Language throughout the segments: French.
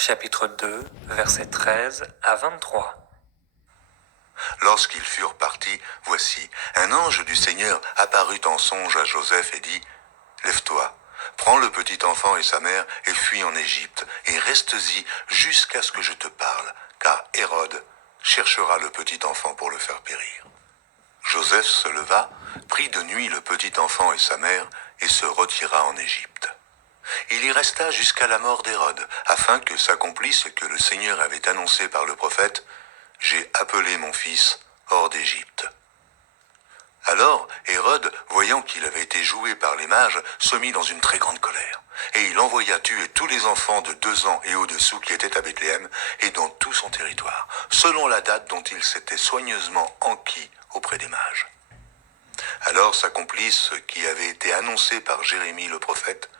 chapitre 2, versets 13 à 23. Lorsqu'ils furent partis, voici, un ange du Seigneur apparut en songe à Joseph et dit, « Lève-toi, prends le petit enfant et sa mère et fuis en Égypte, et reste-y jusqu'à ce que je te parle, car Hérode cherchera le petit enfant pour le faire périr. » Joseph se leva, prit de nuit le petit enfant et sa mère, et se retira en Égypte. Il y resta jusqu'à la mort d'Hérode, afin que s'accomplisse ce que le Seigneur avait annoncé par le prophète, « J'ai appelé mon fils hors d'Égypte. » Alors Hérode, voyant qu'il avait été joué par les mages, se mit dans une très grande colère. Et il envoya tuer tous les enfants de 2 ans et au-dessous qui étaient à Bethléem et dans tout son territoire, selon la date dont il s'était soigneusement enquis auprès des mages. Alors s'accomplit ce qui avait été annoncé par Jérémie le prophète.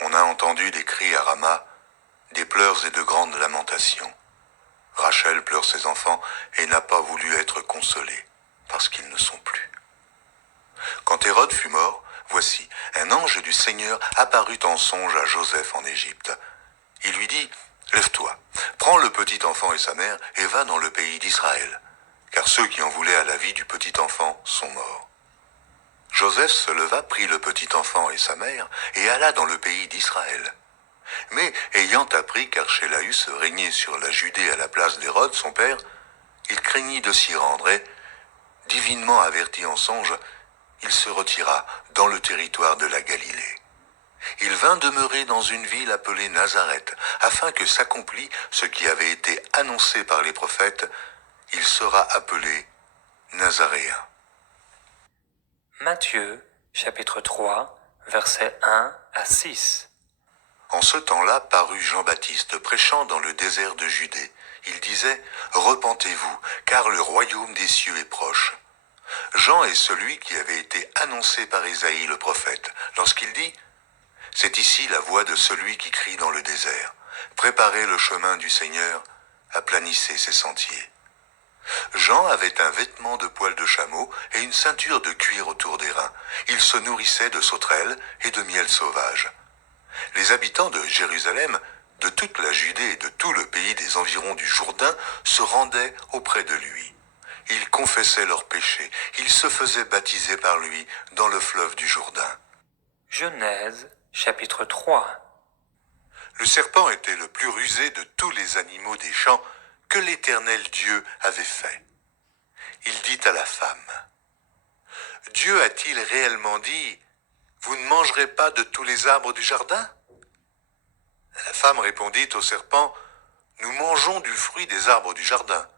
On a entendu des cris à Rama, des pleurs et de grandes lamentations. Rachel pleure ses enfants et n'a pas voulu être consolée, parce qu'ils ne sont plus. Quand Hérode fut mort, voici, un ange du Seigneur apparut en songe à Joseph en Égypte. Il lui dit, « Lève-toi, prends le petit enfant et sa mère et va dans le pays d'Israël, car ceux qui en voulaient à la vie du petit enfant sont morts. » Joseph se leva, prit le petit enfant et sa mère et alla dans le pays d'Israël. Mais ayant appris qu'Archélaüs régnait sur la Judée à la place d'Hérode, son père, il craignit de s'y rendre et, divinement averti en songe, il se retira dans le territoire de la Galilée. Il vint demeurer dans une ville appelée Nazareth, afin que s'accomplît ce qui avait été annoncé par les prophètes, il sera appelé Nazaréen. Matthieu, chapitre 3, versets 1 à 6. En ce temps-là parut Jean-Baptiste prêchant dans le désert de Judée. Il disait, « Repentez-vous, car le royaume des cieux est proche. » Jean est celui qui avait été annoncé par Ésaïe le prophète, lorsqu'il dit, « C'est ici la voix de celui qui crie dans le désert. Préparez le chemin du Seigneur, aplanissez ses sentiers. » Jean avait un vêtement de poil de chameau et une ceinture de cuir autour des reins. Il se nourrissait de sauterelles et de miel sauvage. Les habitants de Jérusalem, de toute la Judée et de tout le pays des environs du Jourdain se rendaient auprès de lui. Ils confessaient leurs péchés, ils se faisaient baptiser par lui dans le fleuve du Jourdain. Genèse, chapitre 3. Le serpent était le plus rusé de tous les animaux des champs que l'Éternel Dieu avait fait. Il dit à la femme, « Dieu a-t-il réellement dit, vous ne mangerez pas de tous les arbres du jardin ?» La femme répondit au serpent, « Nous mangeons du fruit des arbres du jardin.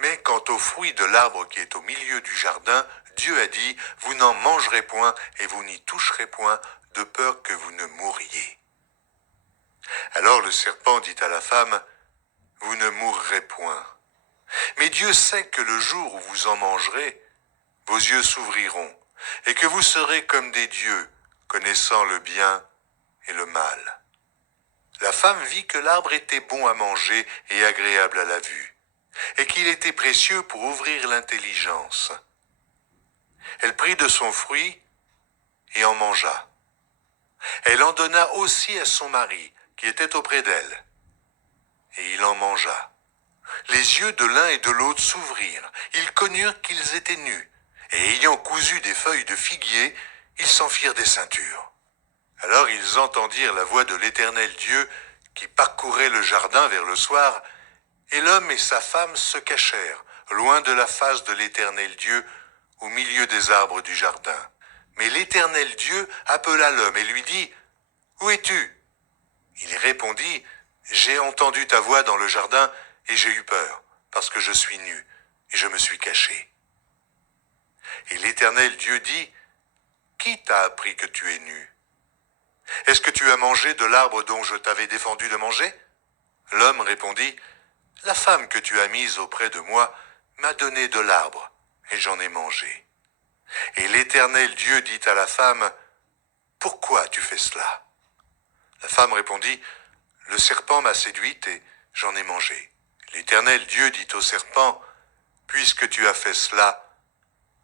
Mais quant au fruit de l'arbre qui est au milieu du jardin, Dieu a dit, vous n'en mangerez point et vous n'y toucherez point, de peur que vous ne mouriez. » Alors le serpent dit à la femme, « Vous ne mourrez point. Mais Dieu sait que le jour où vous en mangerez, vos yeux s'ouvriront, et que vous serez comme des dieux, connaissant le bien et le mal. » La femme vit que l'arbre était bon à manger et agréable à la vue, et qu'il était précieux pour ouvrir l'intelligence. Elle prit de son fruit et en mangea. Elle en donna aussi à son mari, qui était auprès d'elle, et il en mangea. Les yeux de l'un et de l'autre s'ouvrirent, ils connurent qu'ils étaient nus, et ayant cousu des feuilles de figuier, ils s'en firent des ceintures. Alors ils entendirent la voix de l'Éternel Dieu qui parcourait le jardin vers le soir, et l'homme et sa femme se cachèrent, loin de la face de l'Éternel Dieu, au milieu des arbres du jardin. Mais l'Éternel Dieu appela l'homme et lui dit, « Où es-tu » Il répondit, « J'ai entendu ta voix dans le jardin et j'ai eu peur, parce que je suis nu et je me suis caché. » Et l'Éternel Dieu dit, « Qui t'a appris que tu es nu ? Est-ce que tu as mangé de l'arbre dont je t'avais défendu de manger ?» L'homme répondit, « La femme que tu as mise auprès de moi m'a donné de l'arbre, et j'en ai mangé. » Et l'Éternel Dieu dit à la femme, « Pourquoi tu fais cela ?» La femme répondit, « Le serpent m'a séduite et j'en ai mangé. » L'Éternel Dieu dit au serpent, « Puisque tu as fait cela,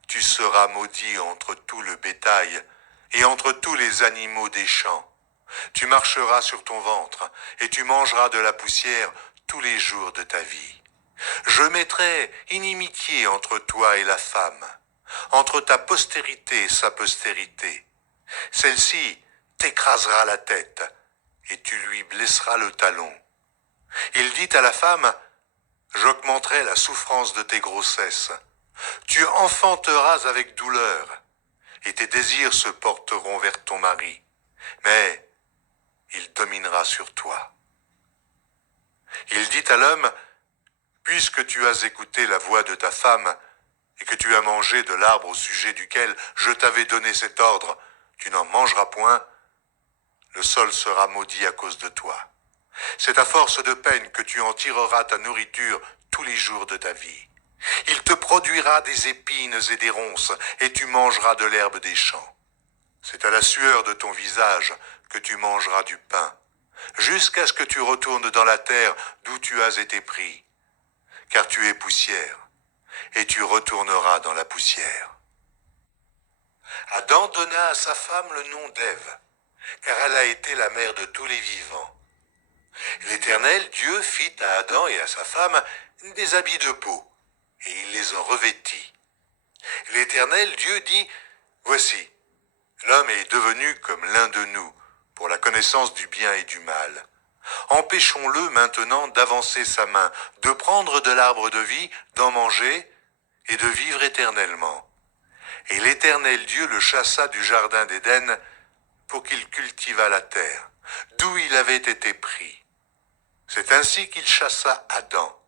tu seras maudit entre tout le bétail et entre tous les animaux des champs. Tu marcheras sur ton ventre, et tu mangeras de la poussière tous les jours de ta vie. Je mettrai inimitié entre toi et la femme, entre ta postérité et sa postérité. Celle-ci t'écrasera la tête, et tu lui blesseras le talon. Il dit à la femme, j'augmenterai la souffrance de tes grossesses. Tu enfanteras avec douleur, et tes désirs se porteront vers ton mari, mais il dominera sur toi. Il dit à l'homme, puisque tu as écouté la voix de ta femme, et que tu as mangé de l'arbre au sujet duquel je t'avais donné cet ordre, tu n'en mangeras point, le sol sera maudit à cause de toi. C'est à force de peine que tu en tireras ta nourriture tous les jours de ta vie. Il te produira des épines et des ronces, et tu mangeras de l'herbe des champs. C'est à la sueur de ton visage que tu mangeras du pain, jusqu'à ce que tu retournes dans la terre d'où tu as été pris, car tu es poussière, et tu retourneras dans la poussière. Adam donna à sa femme le nom d'Ève, car elle a été la mère de tous les vivants. L'Éternel Dieu fit à Adam et à sa femme des habits de peau, et il les en revêtit. L'Éternel Dieu dit, voici, l'homme est devenu comme l'un de nous, pour la connaissance du bien et du mal. Empêchons-le maintenant d'avancer sa main, de prendre de l'arbre de vie, d'en manger, et de vivre éternellement. Et l'Éternel Dieu le chassa du jardin d'Éden, pour qu'il cultivât la terre, d'où il avait été pris. C'est ainsi qu'il chassa Adam,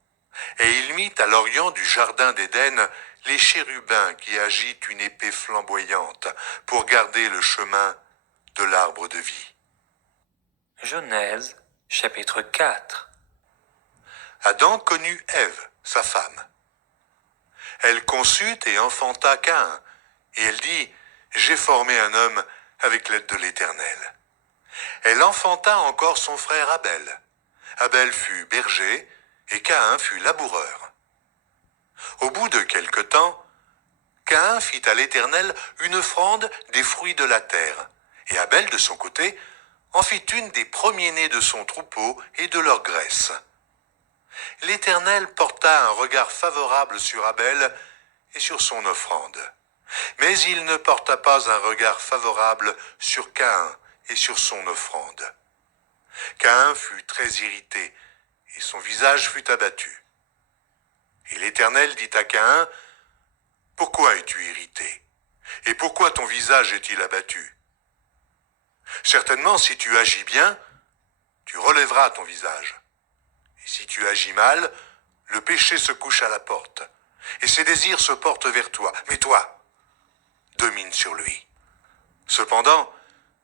et il mit à l'orient du jardin d'Éden les chérubins qui agitent une épée flamboyante pour garder le chemin de l'arbre de vie. Genèse, chapitre 4. Adam connut Ève, sa femme. Elle conçut et enfanta Caïn, et elle dit, j'ai formé un homme avec l'aide de l'Éternel. Elle enfanta encore son frère Abel. Abel fut berger, et Caïn fut laboureur. Au bout de quelque temps, Caïn fit à l'Éternel une offrande des fruits de la terre, et Abel, de son côté, en fit une des premiers-nés de son troupeau et de leur graisse. L'Éternel porta un regard favorable sur Abel et sur son offrande, mais il ne porta pas un regard favorable sur Caïn et sur son offrande. Caïn fut très irrité, et son visage fut abattu. Et l'Éternel dit à Caïn, « Pourquoi es-tu irrité? Et pourquoi ton visage est-il abattu? Certainement, si tu agis bien, tu relèveras ton visage. Et si tu agis mal, le péché se couche à la porte, et ses désirs se portent vers toi. Mais toi, domine sur lui. » Cependant,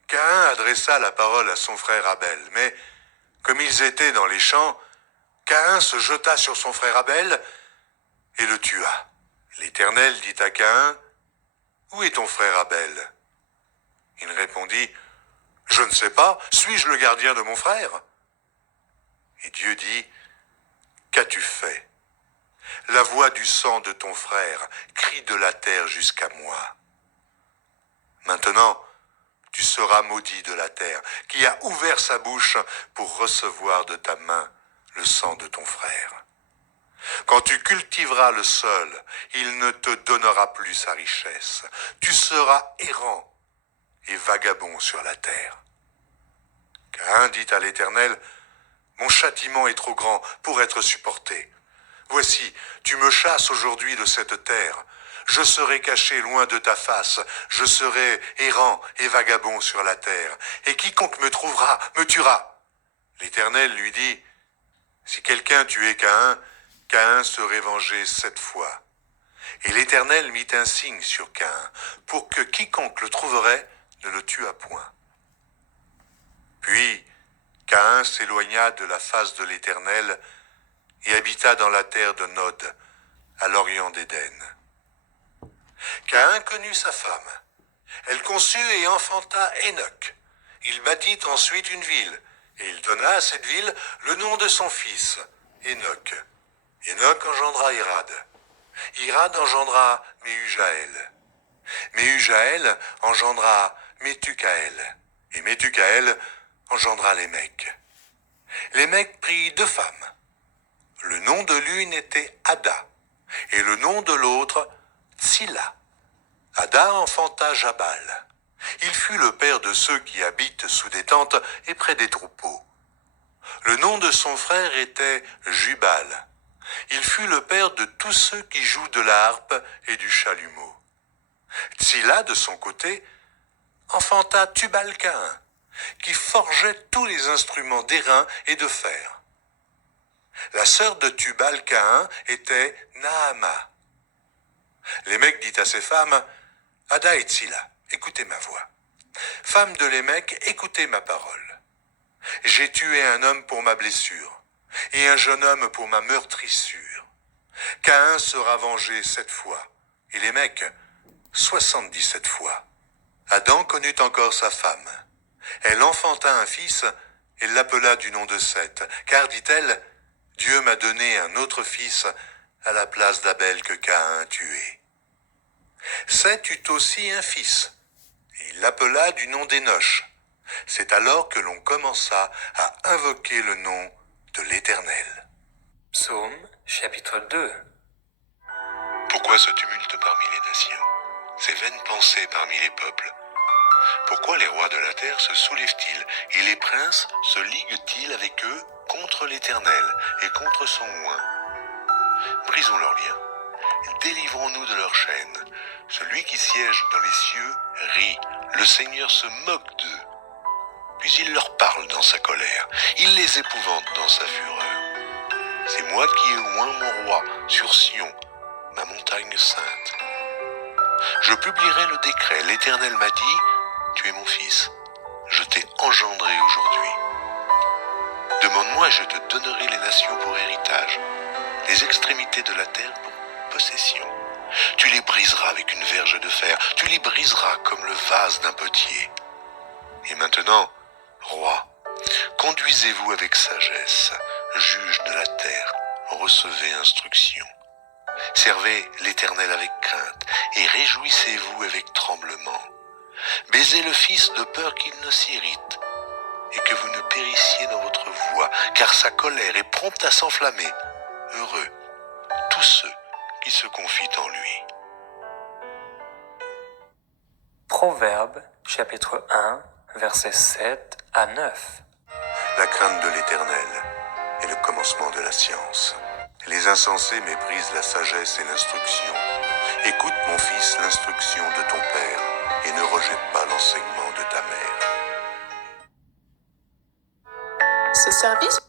Caïn adressa la parole à son frère Abel, mais comme ils étaient dans les champs, Caïn se jeta sur son frère Abel et le tua. L'Éternel dit à Caïn, « Où est ton frère Abel ?» Il répondit, « Je ne sais pas, suis-je le gardien de mon frère ?» Et Dieu dit, « Qu'as-tu fait? La voix du sang de ton frère crie de la terre jusqu'à moi. Maintenant, tu seras maudit de la terre, qui a ouvert sa bouche pour recevoir de ta main le sang de ton frère. Quand tu cultiveras le sol, il ne te donnera plus sa richesse. Tu seras errant et vagabond sur la terre. » Caïn dit à l'Éternel, « Mon châtiment est trop grand pour être supporté. Voici, tu me chasses aujourd'hui de cette terre. Je serai caché loin de ta face, je serai errant et vagabond sur la terre, et quiconque me trouvera me tuera. » L'Éternel lui dit, « Si quelqu'un tuait Caïn, Caïn serait vengé 7 fois. » Et l'Éternel mit un signe sur Caïn, pour que quiconque le trouverait ne le tuât point. Puis Caïn s'éloigna de la face de l'Éternel et habita dans la terre de Nod, à l'orient d'Éden. Caïn connut sa femme. Elle conçut et enfanta Hénoc. Il bâtit ensuite une ville, et il donna à cette ville le nom de son fils, Hénoc. Hénoc engendra Irad. Irad engendra Méhujaël. Méhujaël engendra Métucaël. Et Métucaël engendra Lémec. Lémec prit 2 femmes. Le nom de l'une était Ada, et le nom de l'autre, Tsilla. Ada enfanta Jabal. Il fut le père de ceux qui habitent sous des tentes et près des troupeaux. Le nom de son frère était Jubal. Il fut le père de tous ceux qui jouent de la harpe et du chalumeau. Tsilla, de son côté, enfanta Tubal-Caïn, qui forgeait tous les instruments d'airain et de fer. La sœur de Tubal-Caïn était Naama. Lémec dit à ses femmes, Ada et Tsilla, écoutez ma voix. Femmes de Lémec, écoutez ma parole. J'ai tué un homme pour ma blessure, et un jeune homme pour ma meurtrissure. Caïn sera vengé 7 fois, et Lémec 77 fois. Adam connut encore sa femme. Elle enfanta un fils, et l'appela du nom de Seth, car, dit-elle, Dieu m'a donné un autre fils à la place d'Abel que Caïn a tué. Seth eut aussi un fils, et il l'appela du nom d'Énoch. C'est alors que l'on commença à invoquer le nom de l'Éternel. Psaume chapitre 2. Pourquoi ce tumulte parmi les nations, ces vaines pensées parmi les peuples? Pourquoi les rois de la terre se soulèvent-ils et les princes se liguent-ils avec eux contre l'Éternel et contre son oint? Brisons leurs liens, délivrons-nous de leurs chaînes. Celui qui siège dans les cieux rit, le Seigneur se moque d'eux. Puis il leur parle dans sa colère, il les épouvante dans sa fureur. C'est moi qui ai oint mon roi sur Sion, ma montagne sainte. Je publierai le décret, l'Éternel m'a dit, tu es mon fils, je t'ai engendré aujourd'hui. Demande-moi et je te donnerai les nations pour héritage, les extrémités de la terre pour possession. Tu les briseras avec une verge de fer, tu les briseras comme le vase d'un potier. Et maintenant, roi, conduisez-vous avec sagesse, juge de la terre, recevez instruction. Servez l'Éternel avec crainte et réjouissez-vous avec tremblement. Baisez le Fils de peur qu'il ne s'irrite et que vous ne périssiez dans votre voie, car sa colère est prompte à s'enflammer. Heureux tous ceux qui se confient en lui. Proverbe chapitre 1, versets 7 à 9. La crainte de l'Éternel est le commencement de la science. Les insensés méprisent la sagesse et l'instruction. Écoute, mon fils, l'instruction de ton père, et ne rejette pas l'enseignement de ta mère. Ce service